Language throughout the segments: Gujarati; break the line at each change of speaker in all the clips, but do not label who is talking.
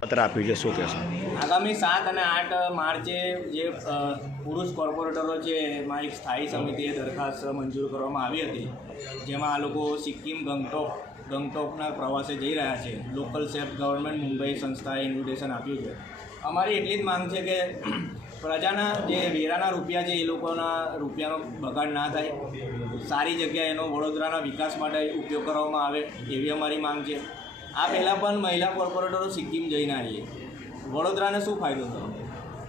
પત્ર આપ્યું છે, શું કહેશો?
આગામી સાત અને આઠ માર્ચે જે પુરુષ કોર્પોરેટરો છે, એમાં એક સ્થાયી સમિતિએ દરખાસ્ત મંજૂર કરવામાં આવી હતી, જેમાં આ લોકો સિક્કિમ ગંગટોક, ગંગટોકના પ્રવાસે જઈ રહ્યા છે. લોકલ સેફ ગવર્મેન્ટ મુંબઈ સંસ્થાએ ઇન્વિટેશન આપ્યું છે. અમારી એટલી જ માંગ છે કે પ્રજાના જે વેરાના રૂપિયા છે એ લોકોના રૂપિયાનો બગાડ ના થાય. સારી જગ્યાએ એનો વડોદરાના વિકાસ માટે ઉપયોગ કરવામાં આવે એવી અમારી માંગ છે. આ પહેલાં પણ મહિલા કોર્પોરેટરો સિક્કિમ જઈને આવીએ. વડોદરાને શું ફાયદો થયો?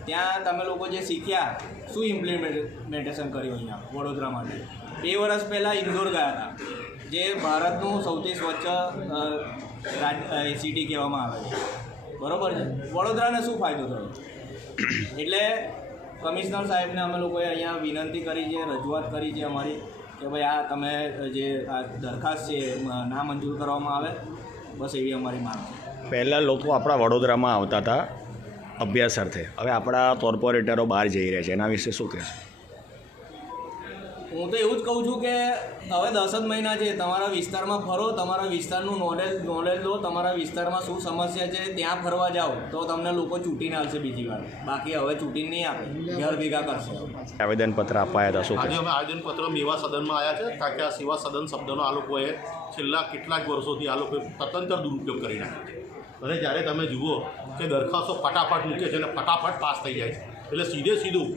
ત્યાં તમે લોકો જે શીખ્યા, શું ઇમ્પ્લિમેન્ટેશન કર્યું અહીંયા વડોદરા માટે? બે વર્ષ પહેલાં ઇન્દોર ગયા હતા, જે ભારતનું સૌથી સ્વચ્છ રાજ સિટી કહેવામાં આવે છે. બરાબર છે? વડોદરાને શું ફાયદો થયો? એટલે કમિશનર સાહેબને અમે લોકોએ અહીંયા વિનંતી કરી છે, રજૂઆત કરી છે અમારી કે ભાઈ આ તમે જે આ દરખાસ્ત છે એમાં ના મંજૂર કરવામાં આવે. બસ એવી અમારી માંગ છે.
પહેલાં લોકો આપણા વડોદરામાં આવતા હતા અભ્યાસ અર્થે. હવે આપણા કોર્પોરેટરો બહાર જઈ રહ્યા છે. એના વિશે શું કહેશો?
હું તો એવું જ કહું છું કે હવે દસ જ મહિના છે તમારા વિસ્તારમાં ફરો તમારા વિસ્તારનું નોલેજ નોલેજ લો તમારા વિસ્તારમાં શું સમસ્યા છે ત્યાં ફરવા જાઓ તો તમને લોકો ચૂંટીને આવશે બીજી વાર. બાકી હવે ચૂંટીને નહીં આપે ઘર ભેગા કરશે.
આવેદનપત્ર અપાયા હતા શું
આજે અમે આવેદનપત્ર મેવા સદનમાં આવ્યા છે કારણ કે આ સેવા સદન શબ્દનો આ લોકોએ છેલ્લા કેટલાક વર્ષોથી આ લોકોએ સ્વતંત્ર દુરુપયોગ કરી નાખ્યો છે. અને જ્યારે તમે જુઓ કે દરખાસ્તો ફટાફટ મૂકે છે અને ફટાફટ પાસ થઈ જાય છે. એટલે સીધે સીધું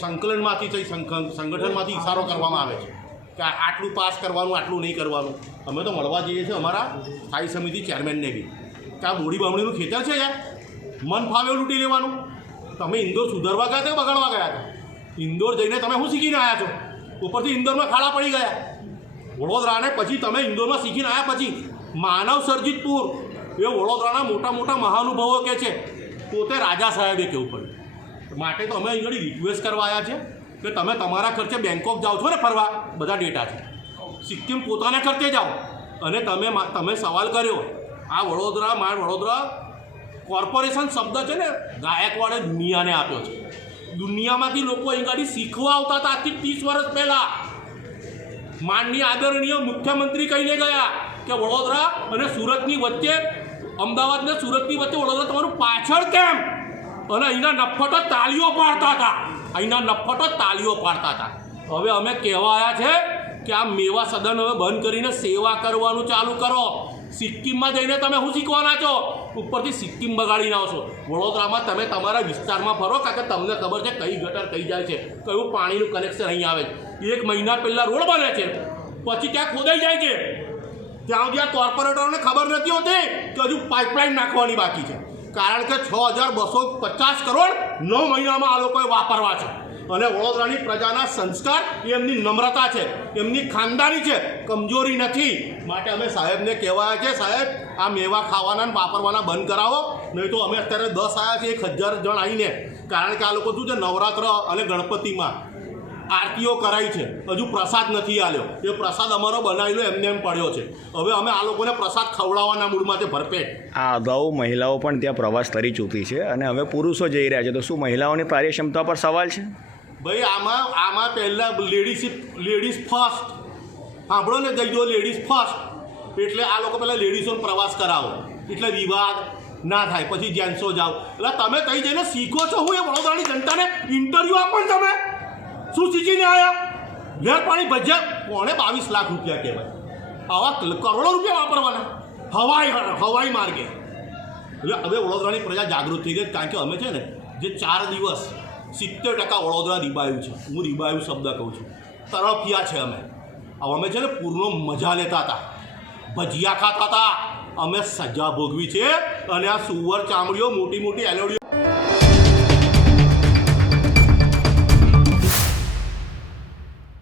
સંકલનમાંથી થઈ સંગઠનમાંથી ઇશારો કરવામાં આવે છે કે આટલું પાસ કરવાનું, આટલું નહીં કરવાનું. અમે તો મળવા જઈએ છીએ અમારા સ્થાયી સમિતિ ચેરમેનને બી. કે આ મૂડી બામણીનું ખેતર છે યાર. મન ફાવે લૂંટી લેવાનું. તમે ઇન્દોર સુધારવા ગયા કે બગાડવા ગયા હતા? ઇન્દોર જઈને તમે શું શીખીને આવ્યા છો? ઉપરથી ઇન્દોરમાં ખાડા પડી ગયા. વડોદરાને પછી તમે ઇન્દોરમાં શીખીને આવ્યા પછી માનવ સર્જિત પૂર એ વડોદરાના મોટા મોટા મહાનુભાવો કે છે? પોતે રાજા સાહેબે કહેવું પડ્યું માટે તો અમે અહીં રિક્વેસ્ટ કરવા આવ્યા છે કે તમે તમારા ખર્ચે બેંકોક જાઓ છો ને ફરવા, બધા ડેટા છે. સિક્કિમ પોતાના ખર્ચે જાઓ. અને તમે તમે સવાલ કર્યો, આ વડોદરા, માર વડોદરા કોર્પોરેશન શબ્દ છે ને ગાયકવાડે દુનિયાને આપ્યો છે. દુનિયામાંથી લોકો અહીં ગાડી શીખવા આવતા હતા આજથી ત્રીસ વર્ષ પહેલાં. માનનીય આદરણીય મુખ્યમંત્રી કહીને ગયા કે વડોદરા અને સુરતની વચ્ચે, અમદાવાદ ને સુરતની વચ્ચે વડોદરા તમારું પાછળ કેમ? અને અહીંના નફટો તાળીઓ પાડતા હતા. અહીંના નફટો તાળીઓ પાડતા હતા. હવે અમે કહેવા આવ્યા છે કે આ મેવા સદન હવે બંધ કરીને સેવા કરવાનું ચાલુ કરો. સિક્કિમમાં જઈને તમે શું શીખવાના છો? ઉપરથી સિક્કિમ બગાડીને આવશો. વડોદરામાં તમે તમારા વિસ્તારમાં ફરો કારણ કે તમને ખબર છે કઈ ગટર કઈ જાય છે. કયું પાણીનું કનેક્શન અહીં આવે છે. એક મહિના પહેલાં રોડ બને છે. પછી ત્યાં ખોદાઈ જાય છે. ત્યાં સુધી આ કોર્પોરેટરોને ખબર નથી હોતી કે હજુ પાઇપલાઇન નાખવાની બાકી છે. કારણ કે છ હજાર બસો પચાસ કરોડ નવ મહિનામાં આ લોકોએ વાપરવા છે. અને વડોદરાની પ્રજાના સંસ્કાર એ એમની નમ્રતા છે, એમની ખાનદાની છે, કમજોરી નથી. માટે અમે સાહેબને કહેવાયા છે સાહેબ, આ મેવા ખાવાના વાપરવાના બંધ કરાવો, નહીં તો અમે અત્યારે દસ આવ્યા છીએ, એક હજાર જણ આવીને કારણ કે આ લોકો શું છે, નવરાત્ર અને ગણપતિમાં. આરતીઓ કરાઈ છે. હજુ પ્રસાદ નથી આલ્યો. એ પ્રસાદ અમારો બનાવેલો એમને એમ પડ્યો છે. હવે અમે આ લોકોને પ્રસાદ ખવડાવવાના મૂડમાં છે ભરપેટ.
આ અગાઉ મહિલાઓ પણ ત્યાં પ્રવાસ કરી ચૂકી છે અને હવે પુરુષો જઈ રહ્યા છે. તો શું મહિલાઓની કાર્યક્ષમતા પર સવાલ છે?
ભાઈ આમાં આમાં પહેલાં લેડીઝ લેડીઝ ફર્સ્ટ સાંભળો ને જઈજો લેડીઝ ફર્સ્ટ એટલે આ લોકો પહેલાં લેડીઝોનો પ્રવાસ કરાવો. એટલે વિવાદ ના થાય. પછી જેન્ટ્સો જાઓ. એટલે તમે કઈ જઈને શીખો છો હું એ વડોદરાની જનતાને ઇન્ટરવ્યૂ આપો ને તમે. શું શીખીને આવ્યા વેર પાણી ભજ્યા કોણે બાવીસ લાખ રૂપિયા કહેવાય. આવા કરોડો રૂપિયા વાપરવાના. હવાઈ હવાઈ માર્ગે. એટલે હવે વડોદરાની પ્રજા જાગૃત થઈ ગઈ કારણ કે અમે છે ને, જે ચાર દિવસ સિત્તેર ટકા વડોદરા રીબાયું છે. હું રીબાયું શબ્દ કહું છું. તરફિયા છે અમે. હવે અમે છે ને પૂરનો મજા લેતા હતા. ભજીયા ખાતા હતા. અમે સજા ભોગવી છે. અને આ સુવર ચામડીઓ મોટી મોટી એલોડીઓ